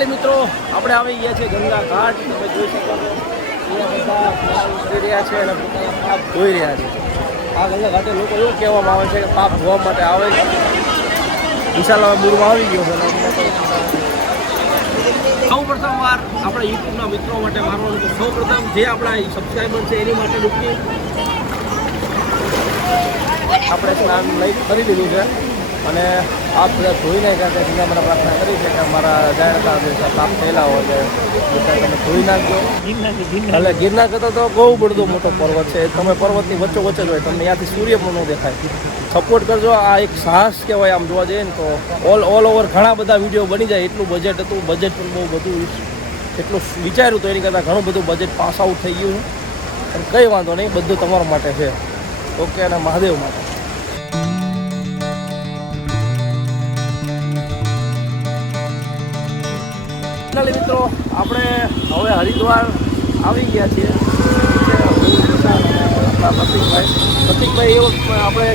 Finally મિત્રો આપણે આવી ગયા છીએ ગંગા ઘાટ. તમે જોઈ શકો છો અહીંયા બધા કરી રહ્યા છે અને પોતાના પાપ ધોઈ રહ્યા છે. આ ગંગા ઘાટે લોકો એવું કહેવામાં આવે છે કે પાપ ધોવા માટે આવે છે. વિશાલ મૂળમાં આવી ગયો છે. સૌ પ્રથમ વાર આપણા યુટ્યુબના મિત્રો માટે મારવાનું તો સૌ પ્રથમ જે આપણા સબસ્ક્રાઈબર છે એની માટે રૂપી આપણે સ્નાન લઈ કરી દીધું છે અને આપ બધા ધોઈ નાખ્યા છે. ગંગા મને પ્રાર્થના કરી છે કે અમારા જાણતા પાપ થયેલા હોય તમે ધોઈ નાખજો. એટલે ગિરનાર કરતાં તો બહુ બધો મોટો પર્વત છે. તમે પર્વતની વચ્ચો વચ્ચે જ હોય, તમને ત્યાંથી સૂર્ય પણ ન દેખાય. સપોર્ટ કરજો. આ એક સાહસ કહેવાય આમ જોવા જઈએ ને તો. ઓલ ઓવર ઘણા બધા વિડીયો બની જાય એટલું બજેટ હતું. બજેટ પણ બહુ બધું એટલું વિચાર્યું તો એની કરતાં ઘણું બધું બજેટ પાસ આઉટ થઈ ગયું. પણ કંઈ વાંધો નહીં, બધું તમારા માટે છે. ઓકે, અને મહાદેવ માટે. ફાઇનલી મિત્રો આપણે હવે હરિદ્વાર આવી ગયા છીએ. પ્રતિકભાઈ એવો આપણે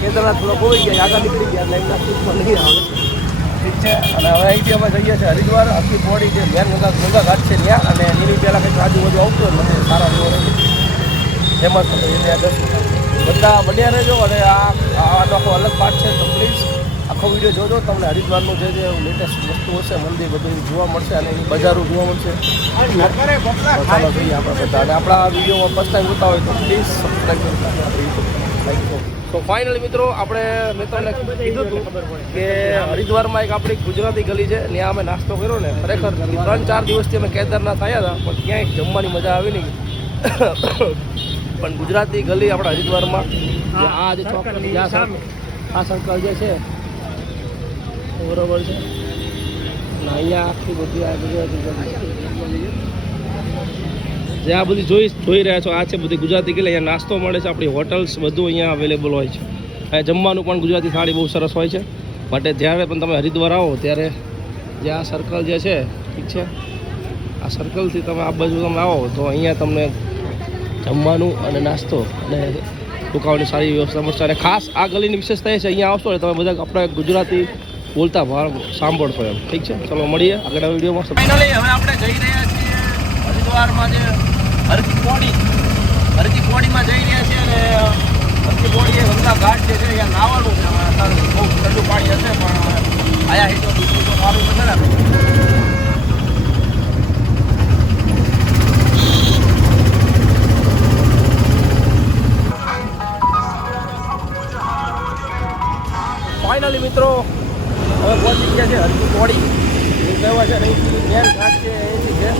કેદારનાથ થોડો ગોઈ ગયા, આગળ નીકળી ગયા એટલે એમના સ્પીચમાં નહીં આવે. ઠીક છે. અને હવે અહીંથી અમે જઈએ છીએ હરિદ્વાર. આખી બોડી જે મેન ગંગા ઘાટ છે ત્યાં, અને એની પહેલાં કંઈક આજુબાજુ આવતો મને સારા જોવા ફેમસ હતો એ ત્યાં જશું. બધા બન્યા રહેજો. અને આ આખો અલગ પાર્ટ છે તો પ્લીઝ આખો વિડીયો જોજો. તમને હરિદ્વારનું જે લેટેસ્ટ વસ્તુ હશે, મંદિર બધું જોવા મળશે અને એની બજારો જોવા મળશે. ચાલો જોઈએ આપણે બધા. અને આપણા વિડીયોમાં ફર્સ્ટ ટાઈમ જોતા હોય તો પ્લીઝ સબસ્ક્રાઈબ કરજો. તો ફાઇનલી મિત્રો આપણે મેં તમને કીધું હતું કે હરિદ્વારમાં એક આપણી ગુજરાતી ગલી છે, ત્યાં અમે નાસ્તો કર્યો ને. ખરેખર 3-4 દિવસથી અમે કેદારનાથ આવ્યા હતા પણ ક્યાંય જમવાની મજા આવી નહીં. પણ ગુજરાતી ગલી આપણા હરિદ્વારમાં આ જે ચોકડી આ સર્કલ જે છે બરોબર છે ને, અહીંયા આખી બધી આ ગુજરાતી જે આ બધી જોઈ રહ્યા છો આ છે બધી ગુજરાતી ગલી. અહીંયા નાસ્તો મળે છે, આપણી હોટલ્સ બધું અહીંયા અવેલેબલ હોય છે. અહીંયા જમવાનું પણ ગુજરાતી થાળી બહુ સરસ હોય છે. માટે જ્યારે પણ તમે હરિદ્વાર આવો ત્યારે જે આ સર્કલ જે છે, ઠીક છે, આ સર્કલથી તમે આ બાજુ તમે આવો તો અહીંયા તમને જમવાનું અને નાસ્તો અને રોકાવાની સારી વ્યવસ્થા મળશે. અને ખાસ આ ગલીની વિશેષતા એ છે, અહીંયા આવશો ને તમે બધા આપણે ગુજરાતી બોલતા સાંભળશો એમ. ઠીક છે, ચલો મળીએ આગળ વિડીયોમાં. ફાઇનલી હવે આપણે જઈ રહ્યા છીએ હરિદ્વારમાં જે હરકી પોડીમાં જઈ રહ્યા છીએ. અને હરકી પોડી એ ગંગા ઘાટ જે છે અહીંયા નાવાનું છે. અત્યારે બહુ ઠંડુ પાણી હશે પણ આયા હિતો બીજું તો સારું નથી ને. ફાઇનલી મિત્રો હવે પહોંચી ગયા છે હરકી પોડી. એ કહેવાય છે અહીંથી મેન ઘાટ છે એથી છે.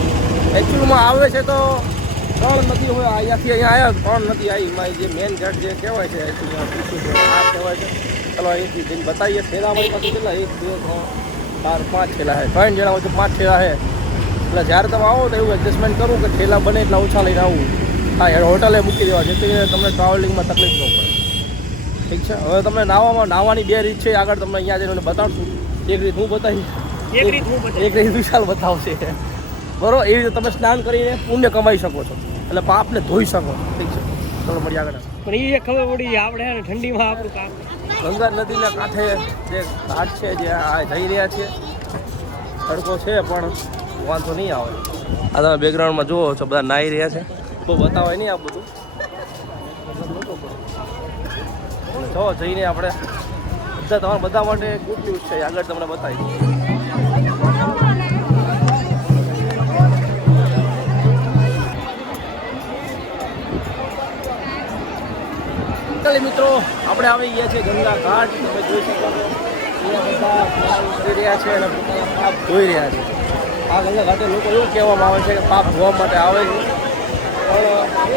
એકચ્યુઅલમાં આવે છે તો 3 નદી હોય. અહીંયાથી અહીંયા આવ્યા 3 નદી આવી. એમાં જે મેન ઘાટ જે કહેવાય છે આ કહેવાય છે. ચલો અહીંથી જઈને બતાવીએ. થેલા અમારી પાસે કેટલા 1 2 3 4 5 થેલા છે. 3 જણા હોય તો 5 થેલા છે. એટલે જ્યારે તમે આવો તો એવું એડજસ્ટમેન્ટ કરવું કે થેલા બને એટલા ઓછા લઈને આવવું. હા, હોટલે મૂકી દેવા જેથી કરીને તમને ટ્રાવેલિંગમાં તકલીફ ન પડે. ઠીક છે. હવે તમને નાહવાની 2 રીત છે. આગળ તમને અહીંયા જઈને બતાવશું. એક રીત હું બતાવીશ, એક રીત વિશાલ બતાવશે. બરોબર, એ રીતે તમે સ્નાન કરીને પુણ્ય કમાઈ શકો છો, એટલે પાપને ધોઈ શકો. ઠીક છે, ચલો મળીએ આગળ. પણ એ ખબર પડી આપણે ઠંડીમાં આપણું પાપ. ગંગા નદીના કાંઠે જે ઘાટ છે જ્યાં જઈ રહ્યા છીએ. સડકો છે પણ વાંધો નહીં આવે. આ તમે બેકગ્રાઉન્ડમાં જુઓ છો બધા નાહી રહ્યા છે. બહુ બતાવાય નહીં આ બધું. જો જઈને આપણે તમારા બધા માટે ગુડ ન્યૂઝ છે, આગળ તમને બતાવી. મિત્રો આપણે આવી ગયા છીએ ગંગા ઘાટ. તમે જોઈ શકો છો અહીંયા બધા કરી રહ્યા છે અને પોતાના પાપ ધોઈ રહ્યા છે. આ ગંગા ઘાટે લોકો એવું કહેવામાં આવે છે કે પાપ ધોવા માટે આવે છે.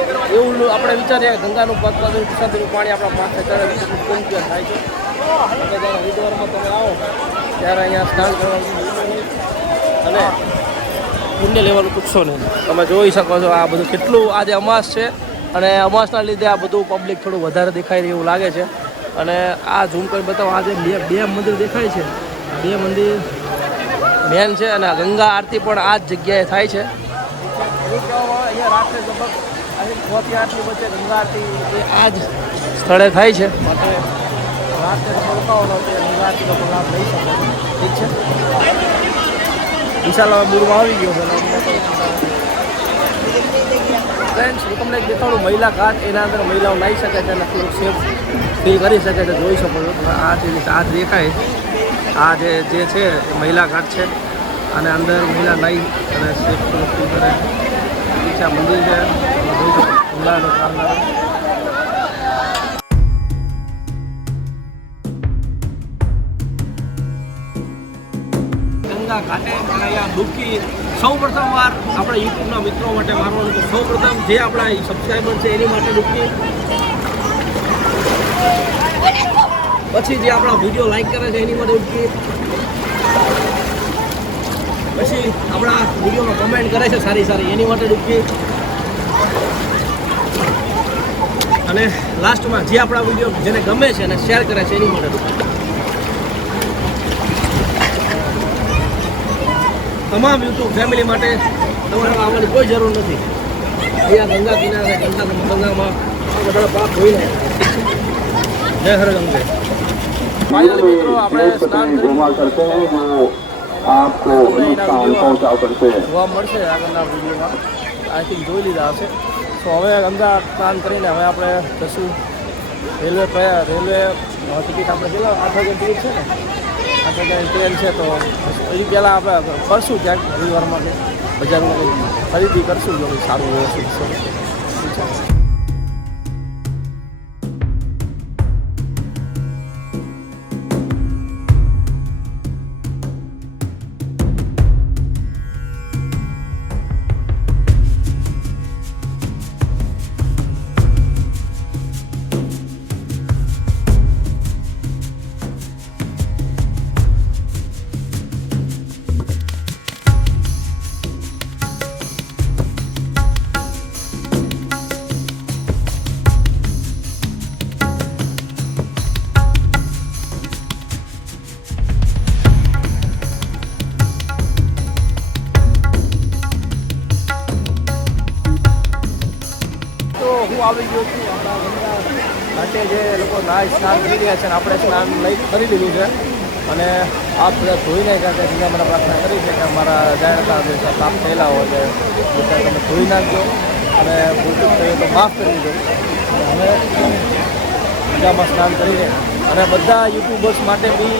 પણ એવું આપણે વિચારીએ ગંગાનું પ્રસાદીનું પાણી આપણા માથે ચડે પુણ્ય થાય છે. એટલે જ્યારે હરિદ્વારમાં તમે આવો ત્યારે અહીંયા સ્નાન કરવાનું અને પુણ્ય લેવાનું ચૂકશો નહીં. તમે જોઈ શકો છો આ બધું કેટલું આજે અમાસ છે અને અમાસના લીધે આ બધું પબ્લિક થોડું વધારે દેખાય રહ્યું એવું લાગે છે. અને આ ઝૂમ કરી બતાવો, આ જે બે મંદિર દેખાય છે, 2 મંદિર મેન છે. અને ગંગા આરતી પણ આ જ જગ્યાએ થાય છે. એવું કહેવામાં આવે અહીંયા રાત્રે લગભગ 6 થી 8 ની વચ્ચે ગંગા આરતી એ આ જ સ્થળે થાય છે. માટે રાત્રે રોકાવાનો ગંગા આરતીનો લાભ લઈ શકો. ઠીક છે. વિશાલ હવે મૂળમાં આવી ગયો છે. ફ્રેન્ડ્સ હું તમને દેખાડું મહિલા ઘાટ, એના અંદર મહિલાઓ નાહી શકે છે અને થોડુંક સેફ ફીલ કરી શકે છે. જોઈ શકો છો આ દેખાય આ જે છે એ મહિલા ઘાટ છે અને અંદર મહિલા નાહી અને સેફ થોડુંક ફીલ કરે. પીછા મંદિર છે, ગંગાનો કામદાર. ગંગા ઘાટે અહીંયા ડૂબકી સૌ પ્રથમ વાર આપણા યુટ્યુબના મિત્રો માટે મારવાનું તો સૌ પ્રથમ જે આપણા સબસ્ક્રાઈબર છે એની માટે ડૂબકી, પછી જે આપણા વિડીયો લાઈક કરે છે એની માટે ડૂબકી, પછી આપણા વિડીયોમાં કમેન્ટ કરે છે સારી સારી એની માટે ડૂબકી, અને લાસ્ટમાં જે આપણા વિડીયો જેને ગમે છે અને શેર કરે છે એની માટે ડૂબકી. તમામ યુટ્યુબ ફેમિલી માટે તમારે આવવાની કોઈ જરૂર નથી. અહીંયા ગંગા કિનારે ગંગામાં બધા પાપ ધોઈ લે. જય હર ગંગે. ફાઇનલ મિત્રો આપણે સ્નાન જોવા મળશે આગળના વિડીયોમાં. આઈ થિંક જોઈ લીધા હશે. તો હવે ગંગા સ્નાન કરીને હવે આપણે જશું રેલવે ટિકિટ આપણે કેટલા 8 વાગે ટિકિટ છે ને, 8 વાગ્યાની ટ્રેન છે. તો એ પહેલાં આપણે કરશું ક્યાંક રવિવારમાં કે બજારમાં કંઈક ખરીદી કરશું જો કંઈક સારું વ્યવસ્થિત છે. હું આવી ગયો છું આપણા ગંગા ઘાટે જે લોકો સ્નાન કરી રહ્યા છે અને આપણે સ્નાન કરી લીધું છે અને આપ બધા ધોઈ નાખ્યા છે. ગંગા મને પ્રાર્થના કરી છે કે અમારા જાણતા જે કામ થયેલા હોય છે બધા તમે ધોઈ નાખજો અને ભૂલચૂક થયું તો માફ કરી દો. અને હવે ગંગામાં સ્નાન કરીને અને બધા યુટ્યુબર્સ માટે બી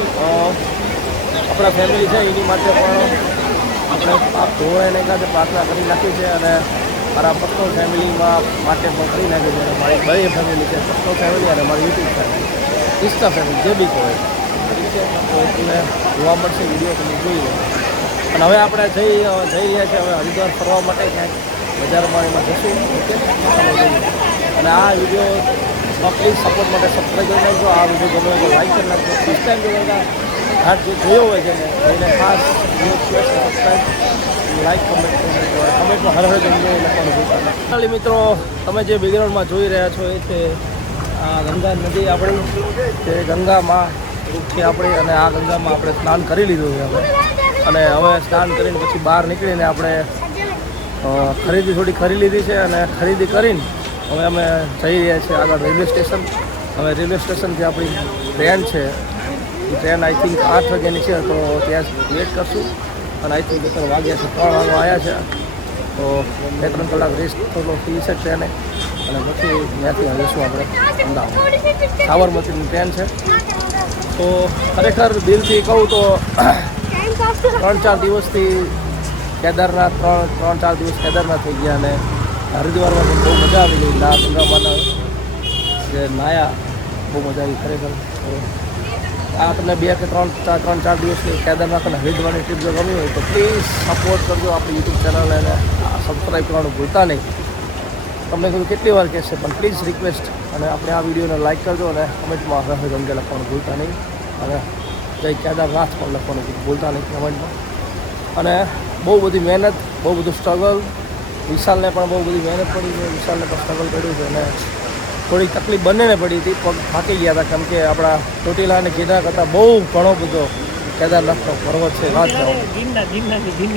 આપણા ફેમિલી છે એની માટે પણ આપણે આપ ધોવાઈ નાખ્યા છે, પ્રાર્થના કરી નાખી છે. અને મારા પર્સનલ ફેમિલીમાં માટે પણ કરી નાખી છે. મારી બે ફેમિલી છે, પર્સનલ ફેમિલી અને મારી યુટ્યુબ ફેમિલી, ઇન્સ્ટા ફેમિલી, જે બી કહેવાય ઠીક છે. તો તમને જોવા મળશે વિડીયો, તમે જોઈ લો. અને હવે આપણે જઈ રહ્યા છીએ હવે હરિદ્વાર ફરવા માટે ક્યાંક બજારમાં એમાં જશું. ઓકે, અને આ વિડીયો પ્લીઝ સપોર્ટ માટે સબસ્ક્રાઈબ કરી નાખજો. આ વિડીયો ગમે તો લાઈક કરી નાખજો. ફર્સ્ટ ટાઈમ જોવા ઘાટ જે જોયો હોય છે ને એને ખાસ સબસ્ક્રાઈબ, લાઈક, કમેન્ટમાં હર હર ગંગે લખવાનું ભૂલતા નહીં. મિત્રો તમે જે બેકગ્રાઉન્ડમાં જોઈ રહ્યા છો એ છે આ ગંગા નદી આપણી, તે ગંગામાં રૂપથી આપણી. અને આ ગંગામાં આપણે સ્નાન કરી લીધું છે હવે. અને હવે સ્નાન કરીને પછી બહાર નીકળીને આપણે ખરીદી થોડી કરી લીધી છે અને ખરીદી કરીને હવે અમે જઈ રહ્યા છીએ આગળ રેલવે સ્ટેશન. હવે રેલવે સ્ટેશનથી આપણી ટ્રેન છે, એ ટ્રેન આઈ થિંક 8 વાગ્યાની છે. તો ત્યાં વેટ કરશું અને આઈ થિંક 3 વાગ્યા છે, 3 વાગવા આવ્યા છે. તો 2-3 કલાક રેસ્ટ થોડો થઈ છે ટ્રેને અને પછી ત્યાંથી જઈશું આપણે અમદાવાદ. સાબરમતીની ટ્રેન છે. તો ખરેખર દિલથી કહું તો 3-4 દિવસથી કેદારનાથ 3-4 દિવસ કેદારનાથ થઈ ગયા અને હરિદ્વારમાં પણ બહુ મજા આવી ગઈ. ગંગામાના જે નાયા બહુ મજા આવી ખરેખર. આ તમને 2 કે 3-4 દિવસની કેદારનાથ અને હરિદ્વારની ટ્રીપ જો ગમી હોય તો પ્લીઝ સપોર્ટ કરજો આપણી યુટ્યુબ ચેનલ અને સબસ્ક્રાઈબ કરવાનું ભૂલતા નહીં. તમને કીધું કેટલી વાર કહેશે પણ પ્લીઝ રિક્વેસ્ટ, અને આપણે આ વિડીયોને લાઈક કરજો અને કમેન્ટમાં હર હર ગંગે લખવાનું ભૂલતા નહીં. અને જય કેદારનાથ પણ લખવાનું ભૂલતા નહીં કમેન્ટમાં. અને બહુ બધી મહેનત, બહુ બધું સ્ટ્રગલ, વિશાલને પણ બહુ બધી મહેનત પડી છે, વિશાલને પણ સ્ટ્રગલ કર્યું છે. અને થોડી તકલીફ બંનેને પડી હતી, પગ થાકી ગયા હતા કેમ કે આપણા ચોટીલા અને ગિરનાર કરતાં બહુ ઘણો બધો કેદારનાથનો પર્વત છે. વાત જાઓ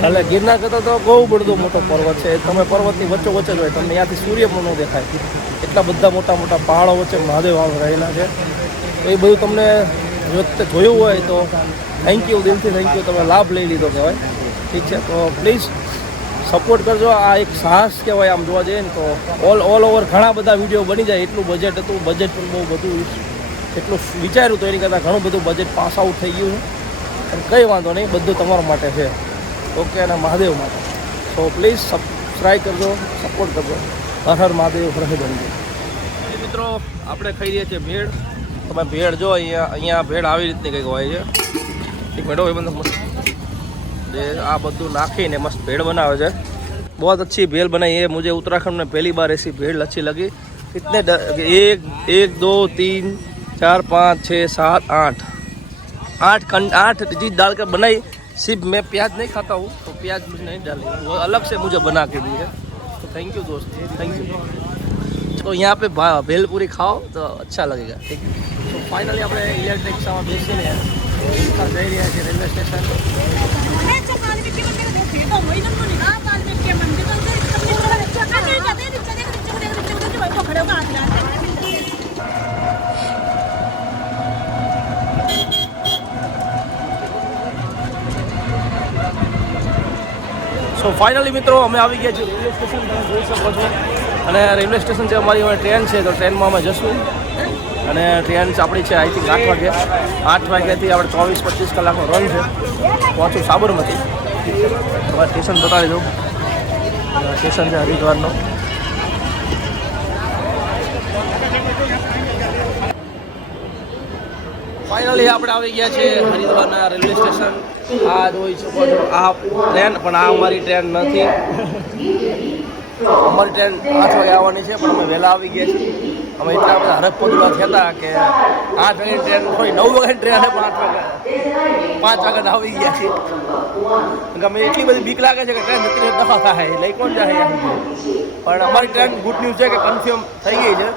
એટલે ગિરનાર કરતાં તો બહુ બધો મોટો પર્વત છે. તમે પર્વતની વચ્ચે જ હોય, તમને ત્યાંથી સૂર્ય પણ ન દેખાય. એટલા બધા મોટા મોટા પહાડો વચ્ચે મહાદેવ રહેલા છે. તો એ બધું તમને જોયું હોય તો થેન્ક યુ, દિલથી થેન્ક યુ. તમે લાભ લઈ લીધો કહેવાય. ઠીક છે, તો પ્લીઝ સપોર્ટ કરજો. આ એક સાહસ કહેવાય આમ જોવા જઈએ ને તો. ઓલ ઓવર ઘણા બધા વિડીયો બની જાય એટલું બજેટ હતું. બજેટ પણ બહુ બધું એટલું વિચાર્યું તો એની કરતાં ઘણું બધું બજેટ પાસ આઉટ થઈ ગયું છે. પણ કંઈ વાંધો નહીં, બધું તમારા માટે છે. ઓકે, અને મહાદેવ માટે. તો પ્લીઝ સબસ્ક્રાઈબ કરજો, સપોર્ટ કરજો. હર હર મહાદેવ, હર હર ગંગે. મિત્રો આપણે ખાઈ રહ્યા છીએ ભેળ. તમે ભેળ જો અહીંયા ભેળ આવી રીતની કંઈક હોય છે. એક મેડો એ બંધ જે આ બધું નાખીને મસ્ત ભેળ बनावे છે. बहुत अच्छी भेल बनाई है. मुझे उत्तराखंड में पहली बार ऐसी भेल अच्छी लगी. कितने एक 2 3 4 5 6 7 8 चीज़ डालकर बनाई. सिर्फ मैं प्याज नहीं खाता हूँ तो प्याज मुझे नहीं डाली, वो अलग से मुझे बना के दी है. तो थैंक यू दोस्त, थैंक यू. तो यहाँ पे भेलपूरी खाओ तो अच्छा लगेगा. ठीक है, तो फाइनली આપણે ઇલેક્ટ્રિક રિક્ષામાં બેસીને જઈ રહ્યા છીએ રેલવે સ્ટેશન. સો ફાઇનલી મિત્રો અમે આવી ગયા છીએ રેલવે સ્ટેશન. તમે જોઈ શકો છો. અને રેલવે સ્ટેશન જે અમારી હવે ટ્રેન છે તો ટ્રેનમાં અમે જશું. અને ટ્રેન આપણી છે આઈ થિંક 8 વાગે. 8 વાગ્યાથી આપણે 24-25 કલાકનો રન છે. પહોંચું સાબરમતી. તમારે સ્ટેશન બતાવી દઉં. સ્ટેશન છે હરિદ્વારનો. ફાઇનલી આપણે આવી ગયા છે હરિદ્વારના રેલવે સ્ટેશન. આ જોઈ શકો છો આ ટ્રેન, પણ આ અમારી ટ્રેન નથી. અમારી ટ્રેન 8 વાગે આવવાની છે, પણ અમે વહેલા આવી ગયા છીએ. અમે એટલા બધા હરખ-પગલા થયા કે 8 વાગ્યાની ટ્રેન હોય, 9 વાગ્યાની ટ્રેન છે, પણ 5 વાગ્યા આવી ગયા છીએ. અમે એટલી બધી બીક લાગે છે કે ટ્રેન જતી દફા થાય, લઈ કોણ જાય. પણ અમારી ટ્રેન ગુડ ન્યૂઝ છે કે કન્ફર્મ થઈ ગઈ છે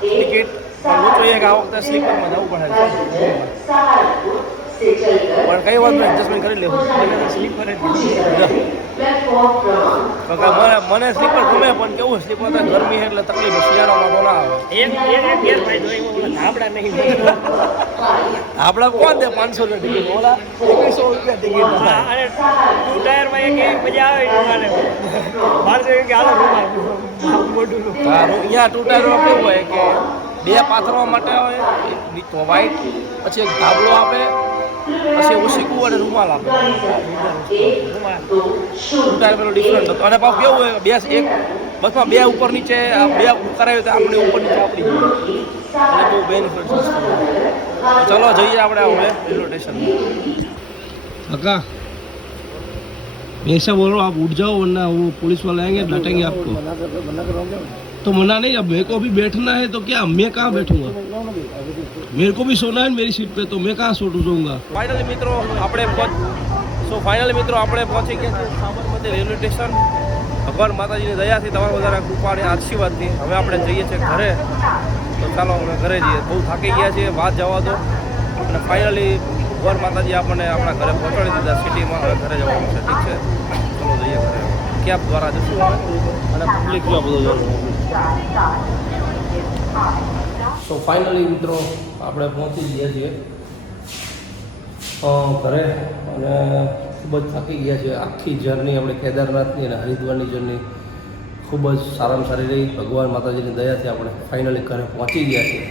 ટિકિટ. પણ હું જોઈએ કે આ વખતે સ્લીપરમાં જવું પડે છે. પણ કઈ વાત નહીં, એડજસ્ટમેન્ટ કરી લેવું. સ્લીપર મને સ્લીપર ગમે, પણ કેવું સ્લીપર તો ગરમી એટલે તકલીફ, શિયાળામાં તો ના આવે. આપણા કોણ દે 500 ની ટિકિટ, ઓલા 2100 રૂપિયા ટિકિટ. ટુ ટાયરમાં એક મજા આવે અહીંયા ટુ ટાયરમાં કેવું હોય કે 2 પાથરવા માટે હોય, તો વ્હાઈટ, પછી એક ધાબળો આપે, પછી ઓશીકું અને રૂમાલ આપે. ટાયર પેલો ડિફરન્ટ હતો. અને પાછું કેવું હોય એક બસમાં 2 ઉપર નીચે 2 કરાવ્યું તો આપણે ઉપર નીચે આપણી જોઈએ. એટલે બહુ બેનિફિટ છે. ચલો જઈએ આપણે હવે રેલવે સ્ટેશન. काका ऐसा बोलो आप उठ जाओ वरना वो पुलिस वाले आएंगे डांटेंगे आपको. तो मना नहीं, अब मेरे को भी बैठना है तो क्या मैं कहाँ बैठूंगा. मेरे को भी सोना है मेरी सीट पे, तो मैं कहाँ सो जाऊंगा. ફાઇનલી મિત્રો આપણે પહોંચી ગયા છીએ સાબરમતી રેલવે સ્ટેશન. ભગવાન માતાજીની દયાથી, તમારા બધા કૃપાને આશીર્વાદથી હવે આપણે જઈએ છીએ ઘરે. તો ચાલો અમે ઘરે જઈએ. બહુ થાકી ગયા છીએ, વાત જવા દો. અને ફાઇનલી ભગવાન માતાજી આપણને આપણા ઘરે પહોંચાડી દીધા સિટીમાં. હવે ઘરે જવાનું છે. ઠીક છે, ચલો જઈએ ઘરે. કેબ દ્વારા જશું અને પબ્લિક જો બધું જવાનું. તો ફાઇનલી મિત્રો આપણે પહોંચી ગયા છીએ ઘરે. અને ખૂબ જ થાકી ગયા છીએ. આખી જર્ની આપણે કેદારનાથની અને હરિદ્વારની જર્ની ખૂબ જ સારામાં સારી રહી. ભગવાન માતાજીની દયાથી આપણે ફાઇનલી ઘરે પહોંચી ગયા છીએ.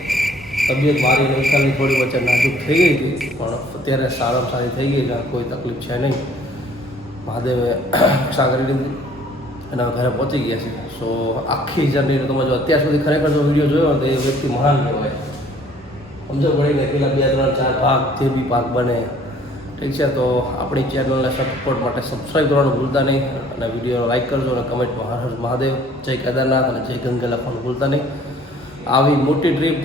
તબિયત મારી ગઈકાલની થોડી વચ્ચે નાજુક થઈ ગઈ હતી, પણ અત્યારે સારામાં સારી થઈ ગઈ છે. કોઈ તકલીફ છે નહીં. મહાદેવે રક્ષા કરી લીધી અને ઘરે પહોંચી ગયા છે. સો આખી જર્નીનો તમે જો અત્યાર સુધી ખરેખર જો વિડીયો જોયો તો એ વ્યક્તિ મહાન કહેવાય. સમજો પડીને પેલા 2 3 4 ભાગ જે બી ભાગ બને. ઠીક છે, તો આપણી ચેનલને સપોર્ટ માટે સબસ્ક્રાઈબ કરવાનું ભૂલતા નહીં. અને વિડીયોને લાઈક કરજો અને કમેન્ટમાં હર હર મહાદેવ, જય કેદારનાથ અને જય ગંગે લખવાનું ભૂલતા નહીં. આવી મોટી ટ્રીપ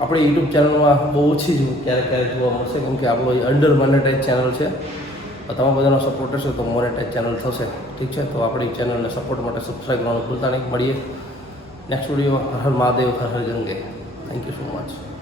આપણી યુટ્યુબ ચેનલમાં બહુ ઓછી જ ક્યારેક જોવા મળશે, કેમ કે આપણો અંડર મોનેટાઇઝ ચેનલ છે. તમે બધાનો સપોર્ટ હશે તો મોનેટાઇઝ ચેનલ થશે. ઠીક છે, તો આપણી ચેનલને સપોર્ટ માટે સબસ્ક્રાઈબ કરવાનું ભૂલતા નહીં. મળીએ નેક્સ્ટ વિડીયોમાં. હર હર મહાદેવ, હર હર Gange. Thank you so much.